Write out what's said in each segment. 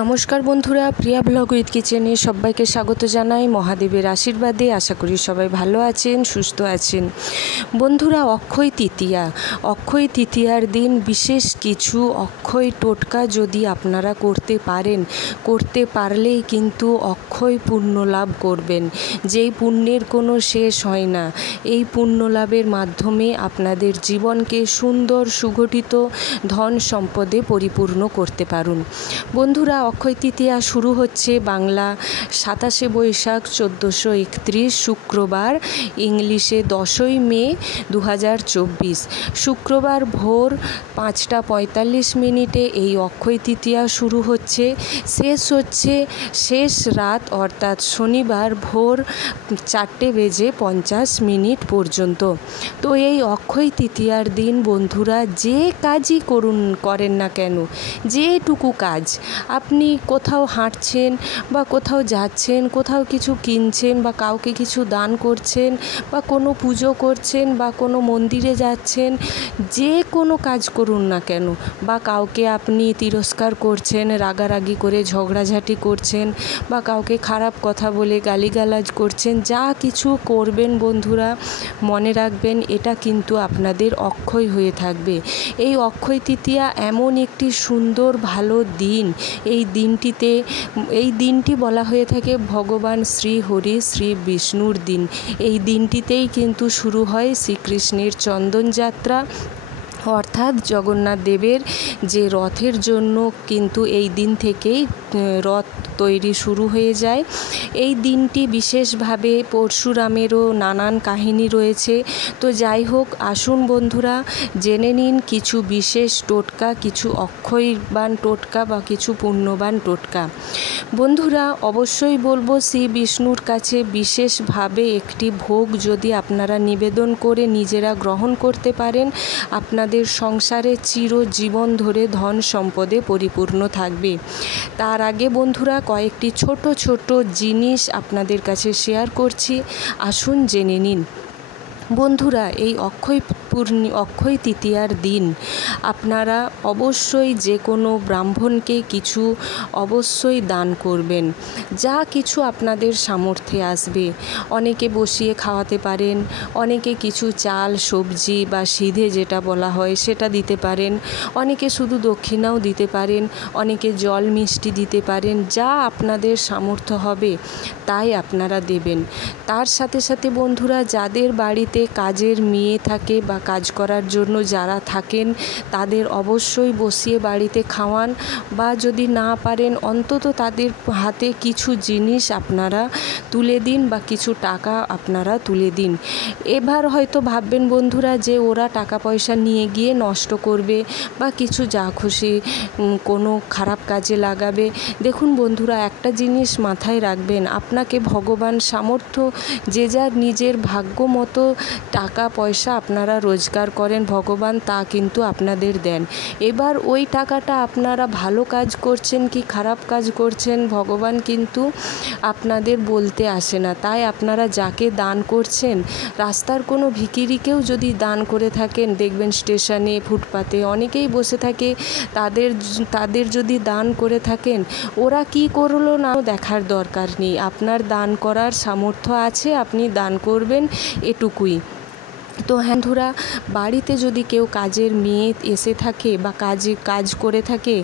নমস্কার বন্ধুরা, প্রিয়া blog with কিচেনে সবাইকে স্বাগত জানাই। মহাদেবের আশীর্বাদে আশা করি সবাই ভালো আছেন, সুস্থ আছেন। বন্ধুরা, অক্ষয় তৃতীয়ার দিন বিশেষ কিছু অক্ষয় টোটকা যদি আপনারা করতে পারলেই কিন্তু অক্ষয় পুণ্য লাভ করবেন, যেই পুণ্যের কোনো শেষ হয় না। এই পুণ্য লাভের মাধ্যমে আপনাদের জীবনকে সুন্দর সুগঠিত ধন সম্পদে পরিপূর্ণ করতে পারুন। বন্ধুরা, অক্ষয় তৃতীয়া শুরু হচ্ছে বাংলা 27শে বৈশাখ 1431 শুক্রবার, ইংলিশে 10ই মে 2024 শুক্রবার ভোর 5টা 45 মিনিটে এই অক্ষয় তৃতীয়া শুরু হচ্ছে, শেষ রাত অর্থাৎ শনিবার ভোর 4টে বেজে 50 মিনিট পর্যন্ত। তো এই অক্ষয় তৃতীয়ার দিন বন্ধুরা যে কাজই করেন না কেন, যেটুকু কাজ আপনি কোথাও হাঁটছেন বা কোথাও যাচ্ছেন, কোথাও কিছু কিনছেন বা কাউকে কিছু দান করছেন বা কোনো পুজো করছেন বা কোনো মন্দিরে যাচ্ছেন, যে কোনো কাজ করুন না কেন, বা কাউকে আপনি তিরস্কার করছেন, রাগারাগি করে ঝগড়াঝাটি করছেন বা কাউকে খারাপ কথা বলে গালিগালাজ করছেন, যা কিছু করবেন বন্ধুরা মনে রাখবেন এটা কিন্তু আপনাদের অক্ষয় হয়ে থাকবে। এই অক্ষয় তৃতীয়া এমন একটি সুন্দর ভালো দিন। এই দিনটি বলা হয়ে থাকে ভগবান শ্রী হরি শ্রী বিষ্ণুর দিন। এই দিনটিতেই কিন্তু শুরু হয় শ্রীকৃষ্ণের চন্দনযাত্রা, অর্থাৎ জগন্নাথ দেবের যে রথের জন্য কিন্তু এই দিন থেকেই রথ তৈরি শুরু হয়ে যায়। এই দিনটি বিশেষভাবে পরশুরামেরও নানান কাহিনী রয়েছে। তো যাই হোক, আসুন বন্ধুরা জেনে নিন কিছু বিশেষ টোটকা, কিছু অক্ষয়বান টোটকা বা কিছু পুণ্যবান টোটকা। বন্ধুরা, অবশ্যই বলবো শ্রী বিষ্ণুর কাছে বিশেষভাবে একটি ভোগ যদি আপনারা নিবেদন করে নিজেরা গ্রহণ করতে পারেন, আপনাদের সংসারে চিরজীবন ধরে ধন সম্পদে পরিপূর্ণ থাকবে। তার আগে বন্ধুরা কয়েকটি ছোট ছোট জিনিস আপনাদের কাছে শেয়ার করছি, আসুন জেনে নিন। বন্ধুরা, এই অক্ষয় তৃতীয়ার দিন আপনারা অবশ্যই যে কোনো ব্রাহ্মণকে কিছু অবশ্যই দান করবেন, যা কিছু আপনাদের সামর্থ্যে আসবে। অনেকে বসিয়ে খাওয়াতে পারেন, অনেকে কিছু চাল সবজি বা সিধে যেটা বলা হয় সেটা দিতে পারেন, অনেকে শুধু দক্ষিণাও দিতে পারেন, অনেকে জল মিষ্টি দিতে পারেন, যা আপনাদের সামর্থ্য হবে তাই আপনারা দেবেন। তার সাথে সাথে বন্ধুরা, যাদের বাড়িতে কাজের মেয়ে থাকে বা কাজ করার জন্য যারা থাকেন তাদের অবশ্যই বসিয়ে বাড়িতে খাওয়ান, বা যদি না পারেন অন্তত তাদের হাতে কিছু জিনিস আপনারা তুলে দিন বা কিছু টাকা আপনারা তুলে দিন। এবার হয়তো ভাববেন বন্ধুরা যে ওরা টাকা পয়সা নিয়ে গিয়ে নষ্ট করবে বা কিছু যা খুশি কোনো খারাপ কাজে লাগাবে। দেখুন বন্ধুরা, একটা জিনিস মাথায় রাখবেন, আপনাকে ভগবান সামর্থ্য যে যার নিজের ভাগ্য মতো টাকা পয়সা আপনারা রোজগার করেন, ভগবান তা কিন্তু আপনাদের দেন। এবার ওই টাকাটা আপনারা ভালো কাজ করছেন কি খারাপ কাজ করছেন ভগবান কিন্তু আপনাদের বলতে আসে না। তাই আপনারা যাকে দান করছেন, রাস্তার কোনো ভিখিরিকেও যদি দান করে থাকেন, দেখবেন স্টেশনে ফুটপাতে অনেকেই বসে থাকে, তাদের যদি দান করে থাকেন, ওরা কি করলো না দেখার দরকার নেই। আপনার দান করার সামর্থ্য আছে, আপনি দান করবেন, এটুকুই। তো হ্যাঁ বন্ধুরা, বাড়িতে যদি কেউ কাজের মেয়ে এসে থাকে বা কাজ করে থাকে,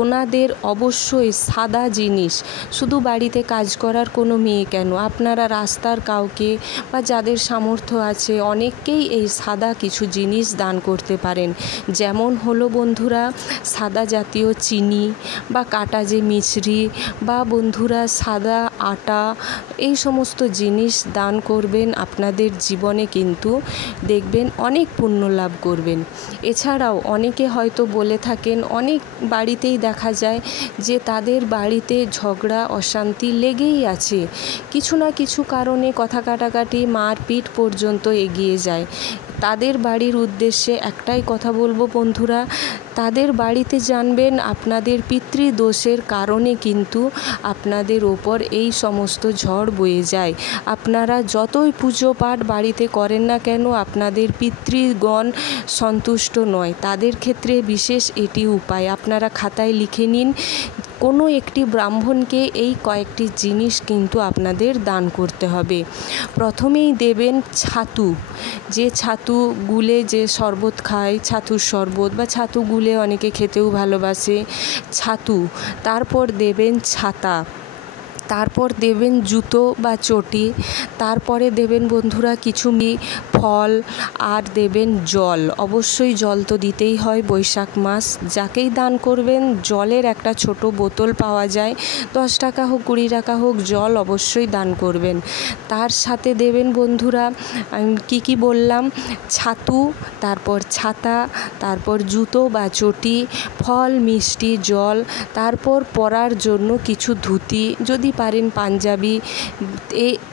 ওনাদের অবশ্যই সাদা জিনিস, শুধু বাড়িতে কাজ করার কোনো মেয়ে কেন, আপনারা রাস্তার কাউকে বা যাদের সামর্থ্য আছে অনেককেই এই সাদা কিছু জিনিস দান করতে পারেন। যেমন হলো বন্ধুরা সাদা জাতীয় চিনি বা কাটা যে মিছরি বা বন্ধুরা সাদা আটা, এই সমস্ত জিনিস দান করবেন। আপনাদের জীবনে কিন্তু দেখবেন অনেক পুণ্য লাভ করবেন। এছাড়াও অনেকে হয়তো বলে থাকেন, অনেক বাড়িতেই দেখা যায় যে তাদের বাড়িতে ঝগড়া অশান্তি লেগেই আছে, কিছু না কিছু কারণে কথা কাটাকাটি মারপিট পর্যন্ত এগিয়ে যায়। তাদের বাড়ির উদ্দেশ্যে একটাই কথা বলবো বন্ধুরা, তাদের বাড়িতে জানবেন আপনাদের পিতৃদোষের কারণে কিন্তু আপনাদের ওপর এই সমস্ত ঝড় বয়ে যায়। আপনারা যতই পুজো পাঠ বাড়িতে করেন না কেন, আপনাদের পিতৃগণ সন্তুষ্ট নয়, তাদের ক্ষেত্রে বিশেষ এটি উপায়। আপনারা খাতায় লিখে নিন, কোনো একটি ব্রাহ্মণকে এই কয়েকটি জিনিস কিন্তু আপনাদের দান করতে হবে। প্রথমেই দেবেন ছাতু, যে ছাতু গুলে যে শরবত খায়, ছাতুর শরবত বা ছাতু গুলে অনেকে খেতেও ভালোবাসে, ছাতু। তারপর দেবেন ছাতা, তারপর দেবেন জুতো বা চটি, তারপরে দেবেন বন্ধুরা কিছু ফল, আর দেবেন জল। অবশ্যই জল তো দিতেই হয়, বৈশাখ মাস। যাকেই দান করবেন জলের একটা ছোট বোতল পাওয়া যায়, 10 টাকা হোক 20 টাকা হোক, জল অবশ্যই দান করবেন। তার সাথে দেবেন বন্ধুরা কি বললাম, ছাতু, তারপর ছাতা, তারপর জুতো বা চটি, ফল, মিষ্টি, জল, তারপর পরার জন্য কিছু ধুতি, যদি পারেন পাঞ্জাবি,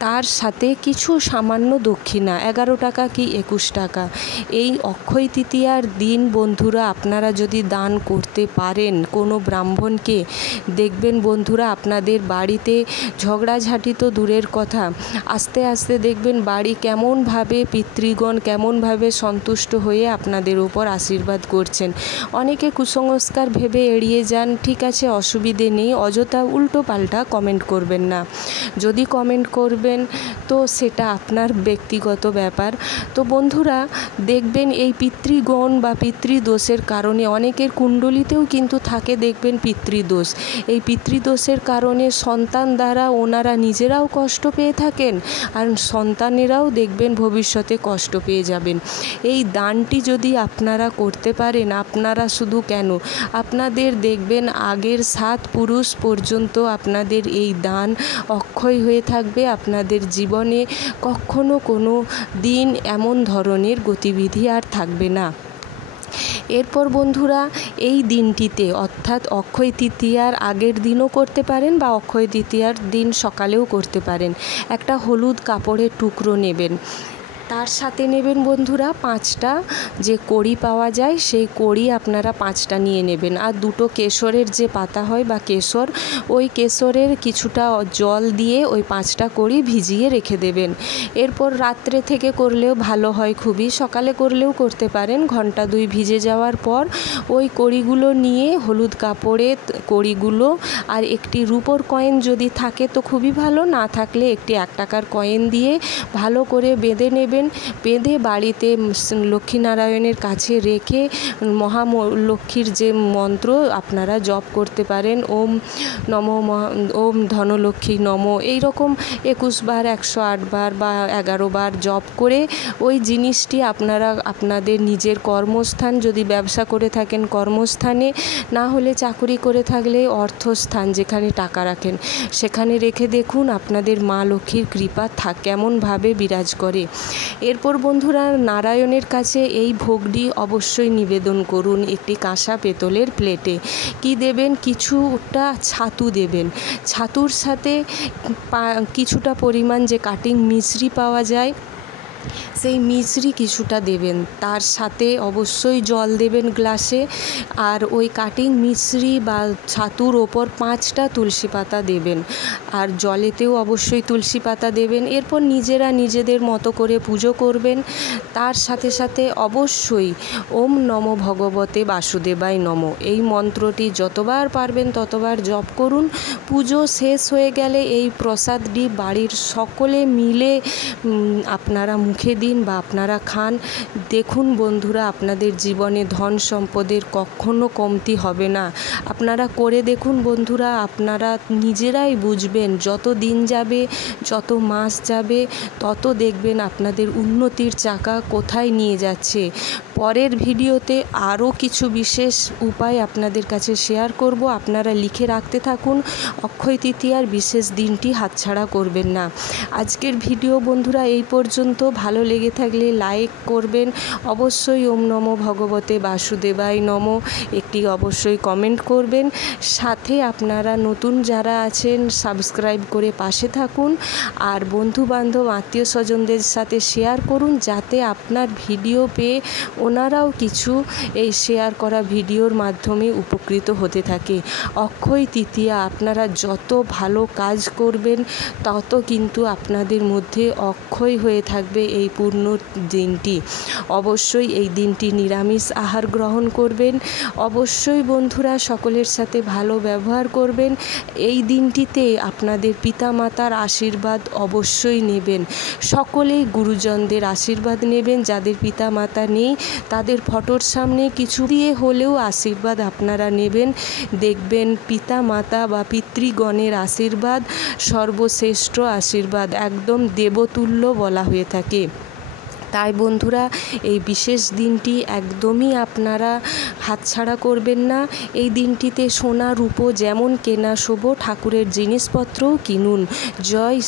তার সাথে কিছু সামান্য দক্ষিণা, 11 টাকা কি 21 টাকা। এই অক্ষয় তৃতীয়ার দিন বন্ধুরা আপনারা যদি দান করতে পারেন কোনো ব্রাহ্মণকে, দেখবেন বন্ধুরা আপনাদের বাড়িতে ঝগড়াঝাঁটি তো দূরের কথা, আস্তে আস্তে দেখবেন বাড়ি কেমনভাবে পিতৃগণ কেমনভাবে সন্তুষ্ট হয়ে আপনাদের উপর আশীর্বাদ করছেন। অনেকে কুসংস্কার ভেবে এড়িয়ে যান, ঠিক আছে, অসুবিধে নেই, অযথা উল্টো পাল্টা কমেন্ট করবেন না। যদি কমেন্ট করবেন তো সেটা আপনার ব্যক্তিগত ব্যাপার। তো বন্ধুরা দেখবেন এই পিতৃগণ বা পিতৃদোষের কারণে অনেকের কুণ্ডলিতেও কিন্তু থাকে দেখবেন পিতৃদোষ। এই পিতৃদোষের কারণে সন্তান দ্বারা ওনারা নিজেরাও কষ্ট পেয়ে থাকেন, আর সন্তানেরাও দেখবেন ভবিষ্যতে কষ্ট পেয়ে যাবেন। এই দানটি যদি আপনারা করতে পারেন, আপনারা শুধু কেন, আপনাদের দেখবেন আগের 7 পুরুষ পর্যন্ত আপনাদের এই দান অক্ষয় হয়ে থাকবে। আপনাদের জীবনে কখনো কোনো দিন এমন ধরনের গতিবিধি আর থাকবে না। এরপর বন্ধুরা এই দিনটিতে, অর্থাৎ অক্ষয় তৃতীয়ার আগের দিনও করতে পারেন বা অক্ষয় তৃতীয়ার দিন সকালেও করতে পারেন, একটা হলুদ কাপড়ের টুকরো নেবেন। তার সাথে নেবেন বন্ধুরা 5টা যে কড়ি পাওয়া যায়, সেই কড়ি আপনারা 5টা নিয়ে নেবেন। আর 2টো কেশরের যে পাতা হয় বা কেশর, ওই কেশরের কিছুটা জল দিয়ে ওই 5টা কড়ি ভিজিয়ে রেখে দেবেন। এরপর রাত্রে থেকে করলেও ভালো হয়, খুবই সকালে করলেও করতে পারেন। ঘন্টা 2 ভিজে যাওয়ার পর ওই কড়িগুলো নিয়ে হলুদ কাপড়ে কড়িগুলো আর একটি রূপোর কয়েন যদি থাকে তো খুবই ভালো, না থাকলে একটি 1 টাকার কয়েন দিয়ে ভালো করে বেঁধে নেবেন। বেঁধে বাড়িতে লক্ষ্মীনারায়ণের কাছে রেখে মহালক্ষ্মীর যে মন্ত্র আপনারা জপ করতে পারেন, ওম ধনলক্ষ্মী নম, এইরকম 21 বার 108 বার বা 11 বার জপ করে ওই জিনিসটি আপনারা আপনাদের নিজের কর্মস্থান, যদি ব্যবসা করে থাকেন কর্মস্থানে, না হলে চাকরি করে থাকলে অর্থস্থান যেখানে টাকা রাখেন সেখানে রেখে দেখুন আপনাদের মা লক্ষ্মীর কৃপা কেমনভাবে বিরাজ করে। এরপর বন্ধুরা নারায়ণের কাছে এই ভোগটি অবশ্যই নিবেদন করুন একটি কাঁসা পেতলের প্লেটে। কি দেবেন, কিছুটা ছাতু দেবেন, ছাতুর সাথে কিছুটা পরিমাণ যে কাটিং মিছরি পাওয়া যায় সেই মিছরি কিছুটা দেবেন। তার সাথে অবশ্যই জল দেবেন গ্লাসে, আর ওই কাটিং মিছরি বা ছাতুর ওপর 5টা তুলসী পাতা দেবেন, আর জলেতেও অবশ্যই তুলসী পাতা দেবেন। এরপর নিজেরা নিজেদের মতো করে পুজো করবেন। তার সাথে সাথে অবশ্যই ওম নমো ভগবতে বাসুদেবায় নমো এই মন্ত্রটি যতবার পারবেন ততবার জপ করুন। পুজো শেষ হয়ে গেলে এই প্রসাদটি বাড়ির সকলে মিলে আপনারা মুখে দিন বা আপনারা খান। দেখুন বন্ধুরা আপনাদের জীবনে ধন সম্পদের কখনো কমতি হবে না। আপনারা করে দেখুন বন্ধুরা, আপনারা নিজেরাই বুঝবেন, যত দিন যাবে যত মাস যাবে তত দেখবেন আপনাদের উন্নতির চাকা কোথায় নিয়ে যাচ্ছে। পরের ভিডিওতে আরও কিছু বিশেষ উপায় আপনাদের কাছে শেয়ার করব, আপনারা লিখে রাখতে থাকুন। অক্ষয় তৃতীয়ার বিশেষ দিনটি হাতছাড়া করবেন না। আজকের ভিডিও বন্ধুরা এই পর্যন্ত। ভালো লেগে থাকলে লাইক করবেন, অবশ্যই ওম নমো ভগবতে বাসুদেবায় নমো একটি অবশ্যই কমেন্ট করবেন। সাথে আপনারা নতুন যারা আছেন সাবস্ক্রাইব করে পাশে থাকুন, আর বন্ধু বান্ধব আত্মীয় স্বজনদের সাথে শেয়ার করুন, যাতে আপনার ভিডিও পেয়ে ওনারাও কিছু এই শেয়ার করা ভিডিওর মাধ্যমে উপকৃত হতে থাকে। অক্ষয় তৃতীয়া আপনারা যত ভালো কাজ করবেন তত কিন্তু আপনাদের মধ্যে অক্ষয় হয়ে থাকবে এই পূর্ণ দিনটি। অবশ্যই এই দিনটি নিরামিষ আহার গ্রহণ করবেন। অবশ্যই বন্ধুরা সকলের সাথে ভালো ব্যবহার করবেন। এই দিনটিতে আপনাদের পিতামাতার আশীর্বাদ অবশ্যই নেবেন। সকলেই গুরুজনদের আশীর্বাদ নেবেন। যাদের পিতামাতা নেই তাদের ফটোর সামনে কিছু দিয়ে হলেও আশীর্বাদ আপনারা নেবেন। দেখবেন পিতামাতা বা পিতৃগণের আশীর্বাদ সর্বশ্রেষ্ঠ আশীর্বাদ, একদম দেবতুল্য বলা হয়ে থাকে। তাই বন্ধুরা এই বিশেষ দিনটি একদমই আপনারা হাতছাড়া করবেন না। এই দিনটিতে সোনা রূপো যেমন কেনা শোভো, ঠাকুরের জিনিসপত্রও কিনুন। জয়